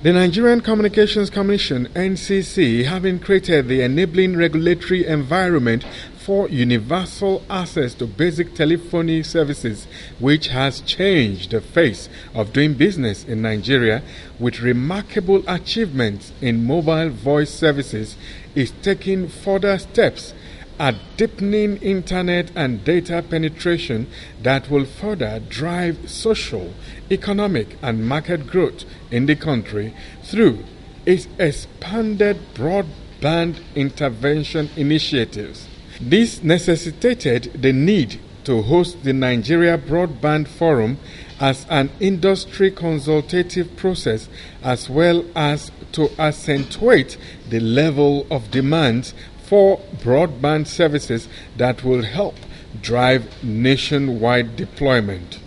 The Nigerian Communications Commission (NCC) having created the enabling regulatory environment for universal access to basic telephony services, which has changed the face of doing business in Nigeria with remarkable achievements in mobile voice services, is taking further steps at deepening internet and data penetration that will further drive social, economic and market growth in the country through its expanded broadband intervention initiatives. This necessitated the need to host the Nigeria Broadband Forum as an industry consultative process, as well as to accentuate the level of demand for broadband services that will help drive nationwide deployment.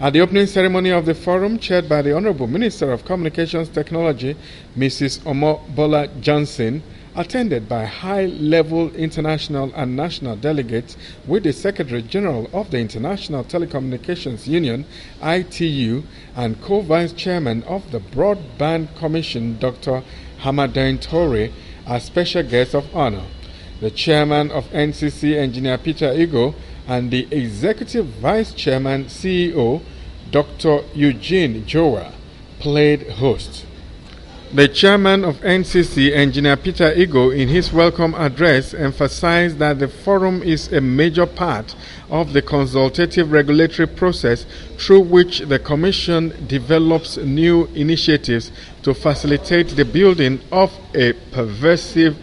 At the opening ceremony of the forum, chaired by the Honorable Minister of Communications Technology, Mrs. Bola Johnson, attended by high-level international and national delegates with the Secretary General of the International Telecommunications Union, ITU, and co-vice chairman of the Broadband Commission, Dr. Hamadan Toure, as special guests of honor. The chairman of NCC, Engineer Peter Igo, and the executive vice chairman, CEO, Dr. Eugene Jowa, played host. The chairman of NCC, Engineer Peter Igo, in his welcome address emphasized that the forum is a major part of the consultative regulatory process through which the Commission develops new initiatives to facilitate the building of a pervasive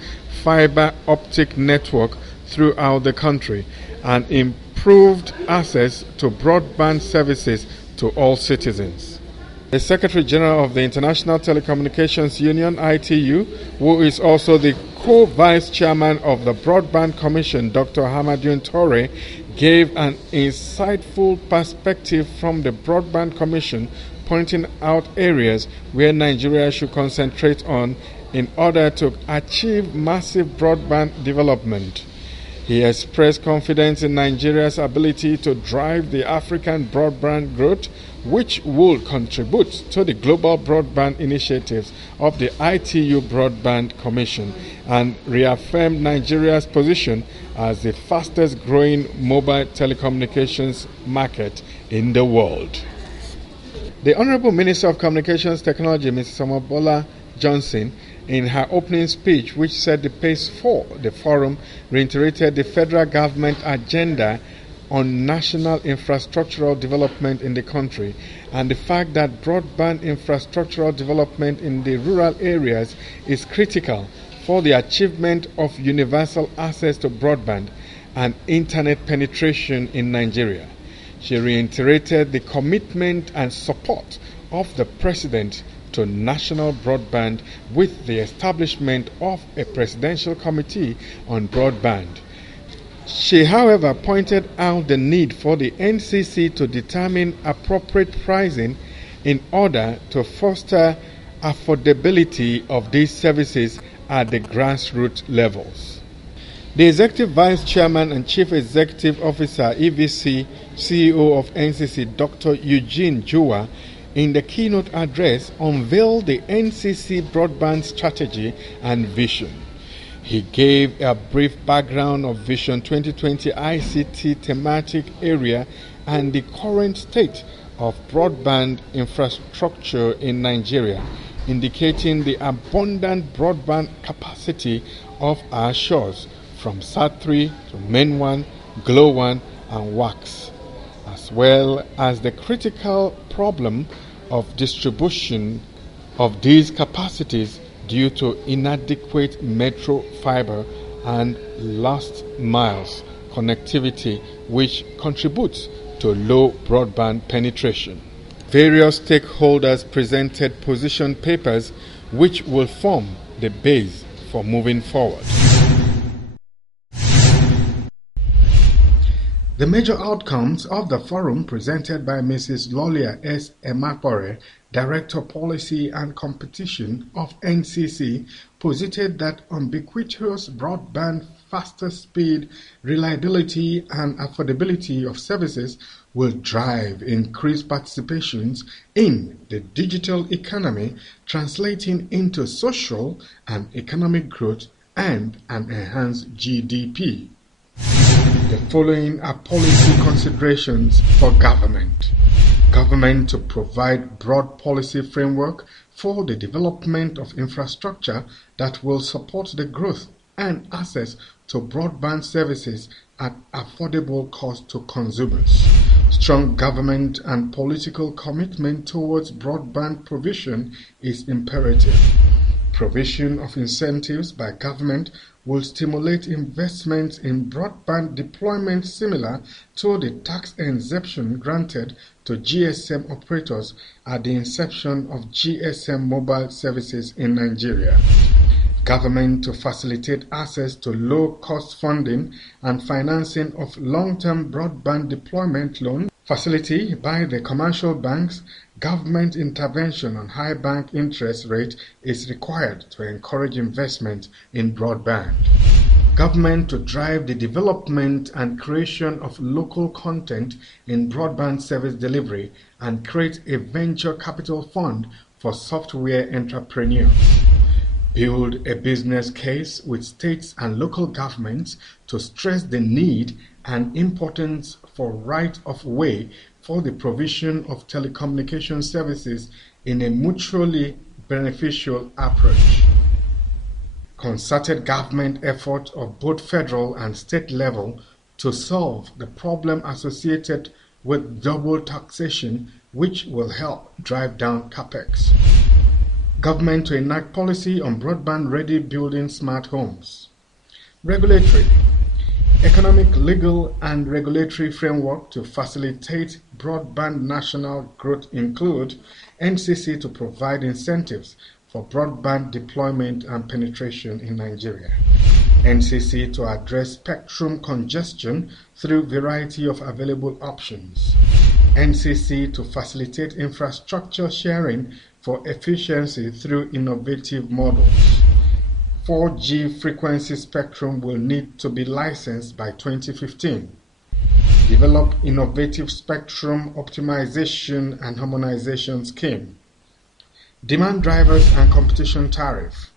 fiber optic network throughout the country and improved access to broadband services to all citizens. The Secretary General of the International Telecommunications Union, ITU, who is also the co-vice chairman of the Broadband Commission, Dr. Hamadan Toure, gave an insightful perspective from the Broadband Commission, pointing out areas where Nigeria should concentrate on in order to achieve massive broadband development. He expressed confidence in Nigeria's ability to drive the African broadband growth, which will contribute to the global broadband initiatives of the ITU Broadband Commission, and reaffirmed Nigeria's position as the fastest growing mobile telecommunications market in the world. The Honorable Minister of Communications Technology, Mrs. Bola Johnson, in her opening speech, which set the pace for the forum, reiterated the federal government agenda on national infrastructural development in the country and the fact that broadband infrastructural development in the rural areas is critical for the achievement of universal access to broadband and internet penetration in Nigeria. She reiterated the commitment and support of the President to national broadband with the establishment of a presidential committee on broadband. She, however, pointed out the need for the NCC to determine appropriate pricing in order to foster affordability of these services at the grassroots levels. The Executive Vice Chairman and Chief Executive Officer, EVC, CEO of NCC, Dr. Eugene Jowa, in the keynote address, unveiled the NCC broadband strategy and vision. He gave a brief background of Vision 2020 ICT thematic area and the current state of broadband infrastructure in Nigeria, indicating the abundant broadband capacity of our shores from SAT3 to MainOne, GLO1 and WACS, as well as the critical problem of distribution of these capacities due to inadequate metro fiber and last miles connectivity, which contributes to low broadband penetration. Various stakeholders presented position papers which will form the base for moving forward. The major outcomes of the forum presented by Mrs. Lolia S. Emapore, Director Policy and Competition of NCC, posited that ubiquitous broadband faster speed, reliability, and affordability of services will drive increased participations in the digital economy, translating into social and economic growth and an enhanced GDP. The following are policy considerations for government. Government to provide broad policy framework for the development of infrastructure that will support the growth and access to broadband services at affordable cost to consumers. Strong government and political commitment towards broadband provision is imperative. Provision of incentives by government will stimulate investments in broadband deployment similar to the tax exemption granted to GSM operators at the inception of GSM mobile services in Nigeria. Government to facilitate access to low-cost funding and financing of long-term broadband deployment loan facility by the commercial banks. Government intervention on high bank interest rate is required to encourage investment in broadband. Government to drive the development and creation of local content in broadband service delivery and create a venture capital fund for software entrepreneurs. Build a business case with states and local governments to stress the need and importance for right-of-way for the provision of telecommunication services in a mutually beneficial approach. Concerted government effort of both federal and state level to solve the problem associated with double taxation, which will help drive down capex. Government to enact policy on broadband-ready building smart homes. Regulatory, economic, legal, and regulatory framework to facilitate broadband national growth include NCC to provide incentives for broadband deployment and penetration in Nigeria. NCC to address spectrum congestion through variety of available options. NCC to facilitate infrastructure sharing for efficiency through innovative models. 4G frequency spectrum will need to be licensed by 2015. Develop innovative spectrum optimization and harmonization scheme. Demand drivers and competition tariff.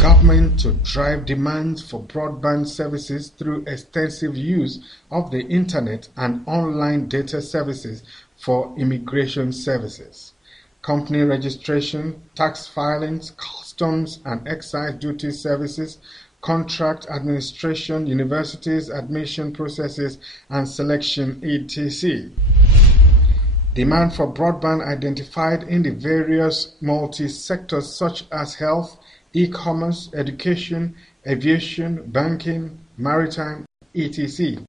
Government to drive demand for broadband services through extensive use of the internet and online data services for immigration services. Company registration, tax filings, customs and excise duty services, contract administration, universities, admission processes, and selection, etc. Demand for broadband identified in the various multi-sectors such as health, e-commerce, education, aviation, banking, maritime, etc.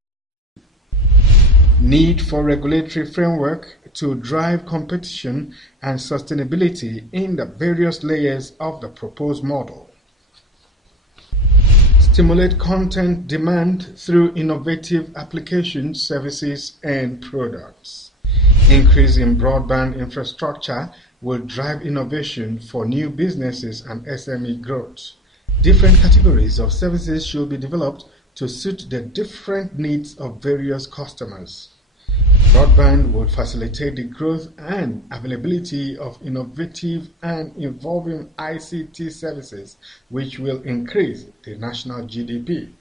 Need for regulatory framework to drive competition and sustainability in the various layers of the proposed model. Stimulate content demand through innovative applications, services, and products. Increase in broadband infrastructure will drive innovation for new businesses and SME growth. Different categories of services should be developed to suit the different needs of various customers. Broadband will facilitate the growth and availability of innovative and evolving ICT services, which will increase the national GDP.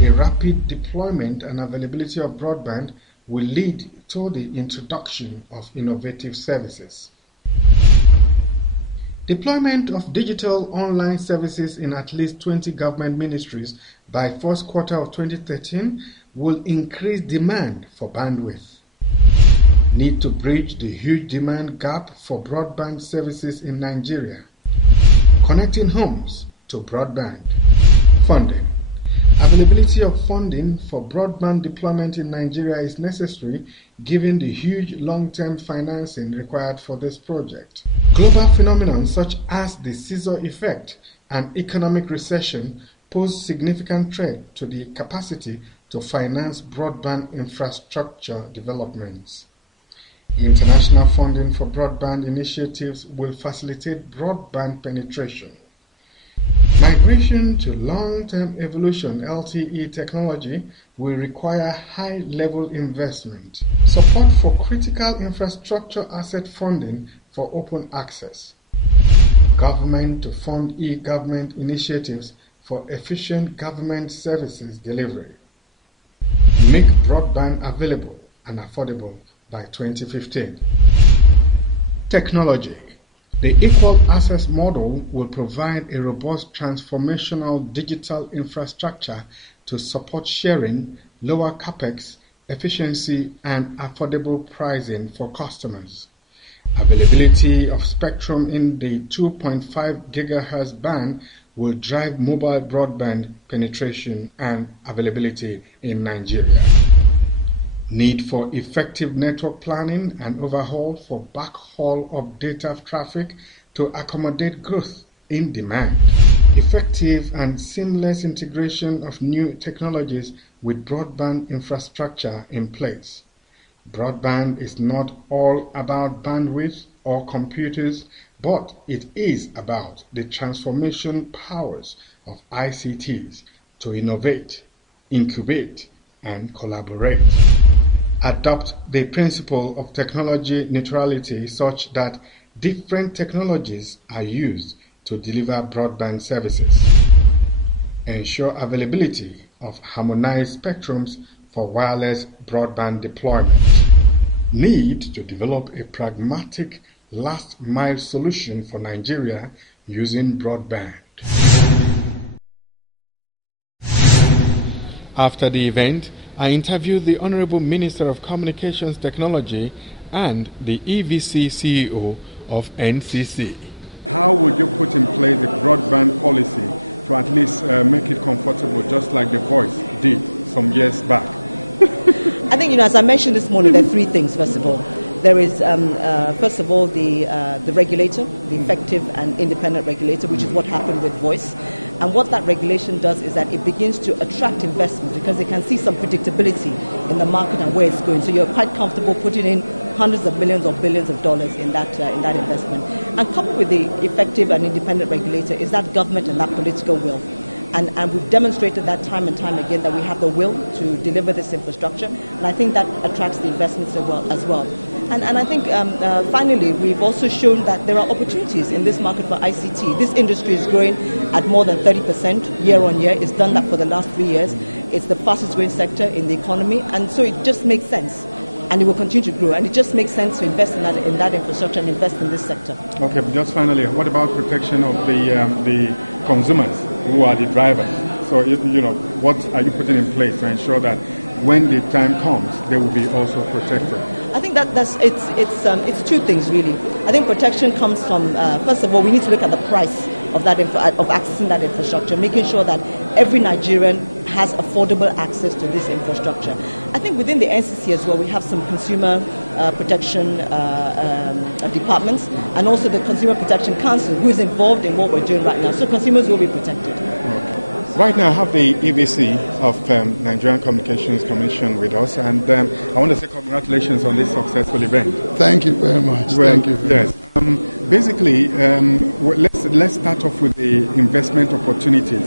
The rapid deployment and availability of broadband will lead to the introduction of innovative services. Deployment of digital online services in at least 20 government ministries by first quarter of 2013 will increase demand for bandwidth. Need to bridge the huge demand gap for broadband services in Nigeria. Connecting homes to broadband. Funding. Availability of funding for broadband deployment in Nigeria is necessary given the huge long-term financing required for this project. Global phenomena such as the scissor effect and economic recession pose significant threat to the capacity to finance broadband infrastructure developments. International funding for broadband initiatives will facilitate broadband penetration. Migration to long-term evolution (LTE) technology will require high-level investment. Support for critical infrastructure asset funding for open access. Government to fund e-government initiatives for efficient government services delivery. Make broadband available and affordable by 2015. Technology. The equal access model will provide a robust transformational digital infrastructure to support sharing, lower capex, efficiency, and affordable pricing for customers. Availability of spectrum in the 2.5 GHz band will drive mobile broadband penetration and availability in Nigeria. Need for effective network planning and overhaul for backhaul of data traffic to accommodate growth in demand. Effective and seamless integration of new technologies with broadband infrastructure in place. Broadband is not all about bandwidth or computers, but it is about the transformation powers of ICTs to innovate, incubate, and collaborate. Adopt the principle of technology neutrality such that different technologies are used to deliver broadband services. Ensure availability of harmonized spectrums for wireless broadband deployment. Need to develop a pragmatic last-mile solution for Nigeria using broadband. After the event, I interviewed the Honorable Minister of Communications Technology and the EVC CEO of NCC. How would you put in place a broadband policy to at least make it comfortable, just like the Voice did some years back? I think, as I mentioned this morning, there are three things, first of all. There is, first of all, the regulator, the effective and independent regulator, which is what happened with Voice. And what that regulation does is that it begins to attract investment because they can see some predictability in the market and where it's going. So you're quite comfortable putting in hundreds of millions or billions of dollars in that investment. And coupled with the effective and independent regulator is that government and that political will. And we've demonstrated that time and time again that we have the will to deliver this infrastructure. And I think that attracts the investments as well. And I think finally we've also shown that there are opportunities in this market for ICT. This industry is growing at more than 30% year on year. It's done that for the last 3 years. It's the fastest growing sector in the economy. And so it just makes sense. And it will continue to grow. And it just makes sense to invest in that infrastructure and invest in this sector. Okay, but just finally, what about protection of the consumers who are the drivers? So, what are you putting in place to ensure that when the time comes, they will be also protected? I think it's two things really. I think protection comes from first of all, we need to look at the price of accessing that infrastructure, making sure that every Nigerian has affordable access to this infrastructure. I think within the NCC as well, we have some consumer protection departments and also the Consumer Protection Council, who is involved in what we're doing right now. So consumers will be protected. Okay. Right now I have the EVC of Nigerian Communications Commission with us, and I want to say congratulations on this successful event. Thank you very much. Well, thank you. Yes. Basically, let's start off with the investment opportunities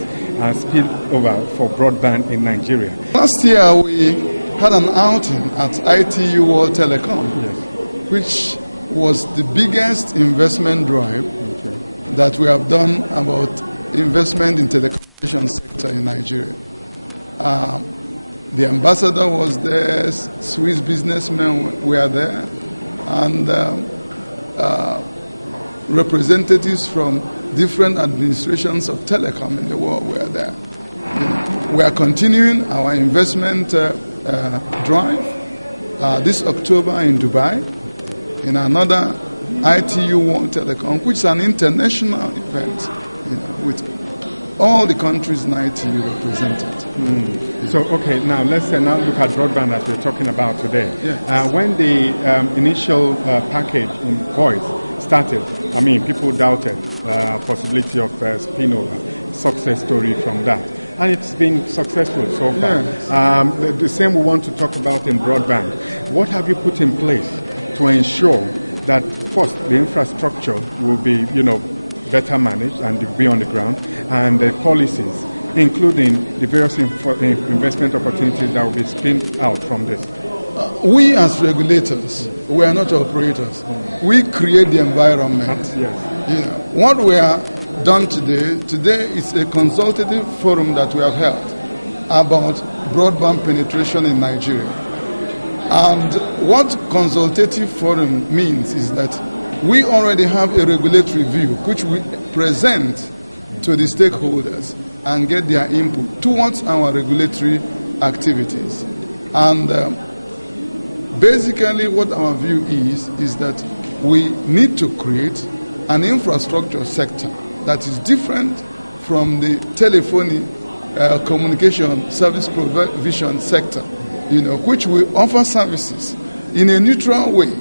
spilled over for broadband in Nigeria. Last year we had an outing at ITU World Telecom, yes, which was the biggest investment drive that we have done about investment in telecommunications sector in Nigeria. The ambassador was there, Swiss businessmen were there, and representatives from different administrations of telecom in the world were there. We are continuing our investment drive this October in Dubai, in another ITU World Telecom, which is an international event, with all the countries in ITU represented. So, okay, now let's now look at broadband that we're talking about today. Yes. When the initial package in Voice started, people doubted possibility of spin-off, success story from that. And it's been successful so far. Yes. The same we want to talk about in broadband. What have you put in place to ensure that first the infrastructure will be, better managed and be on the ground, and the policies, including the various investment opportunities that will be spinned out from this? We as regulators, we are not operators. We create the environment. Yes. What we are done today is a consultative forum that we have held about broadband penetration in Nigeria. And what consultative forum means is that we already have a regulatory view which we present to the stakeholders and get their input towards our regulatory activities. And basically what our view is that we need to create an infrastructure sector that is different from the telephony communication service provision sector, which will offer services in a neutral way.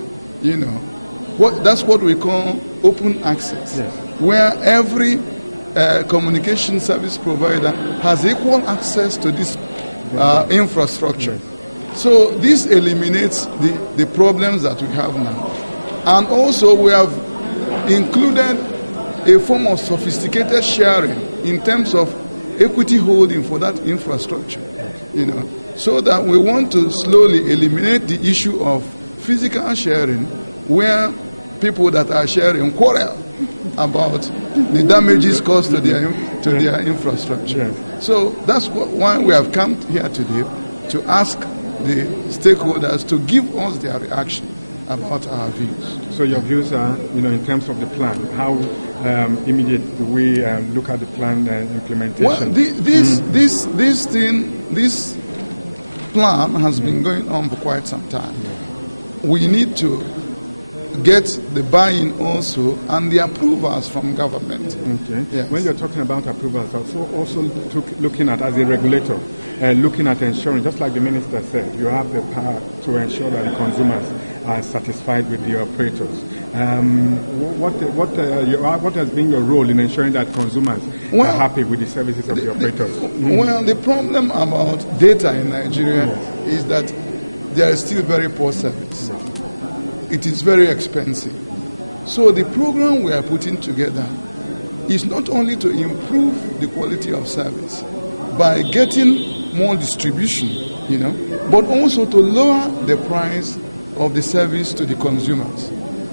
That's what we call open access, yes, where every communication service provider has equal access to this infrastructure. Yes. So this eliminates the problems that we have now. And also we have included a form of sophisticated sharing in terms of equity holding for that infrastructure, so that we want to slowly eliminate the issue of physical sharing where people that are sharing quarrel about the damages caused to their infrastructure. Yes. So that's why we have come here today to ask the stakeholders to give us their reaction about our views. So your views are, in terms of the plan, how immediate do we look at the plan implementation? Well, this plan has been going on for quite some time. We need to get the buy-in also and the approvals from government. Okay. Yes. When you're talking about approvals, also looking at, as a regulator, looking at ensuring, just like the minister said, you have the power to ensure that the consumers are satisfied with the operators. What has been your role in ensuring that consumers are happy with the services of the operators? Well, the problem about data in Nigeria is that there is still very poor service. It is very expensive. So the program we are putting together is not only to improve the quality of service by getting more distribution, but also to lower the price of the service to the consumers.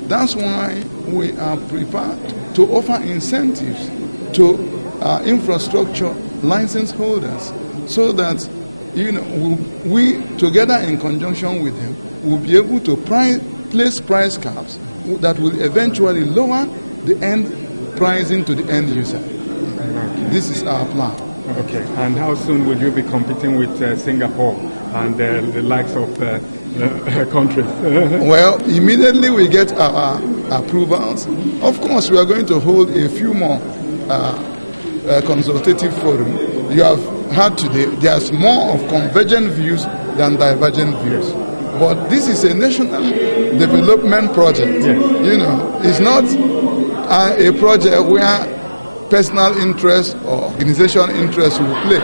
That's why we are prepared to offer incentives to infrastructure license holders so that we together in conjunction with them will be able to place price caps that will eventually lower the end pricing to the end user. Okay. This is our plan. Okay. And how soon will you be competing with Singapore and the likes of countries? Well, immediately we get our approvals. Of course, we are going to hold a few more consultative forums. You have heard today, there's more of convergent views than divergent views. But this is a national development project. Yes. It's not a project where personal interest or organization interest will play.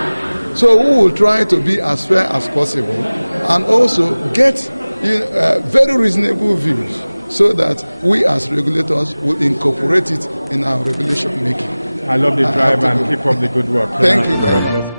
So we will try to be as fair as possible and also get very reasonable views so that we as regulators will incorporate it in our regulation making. I love the drive and keep up the good work. Thank you very much.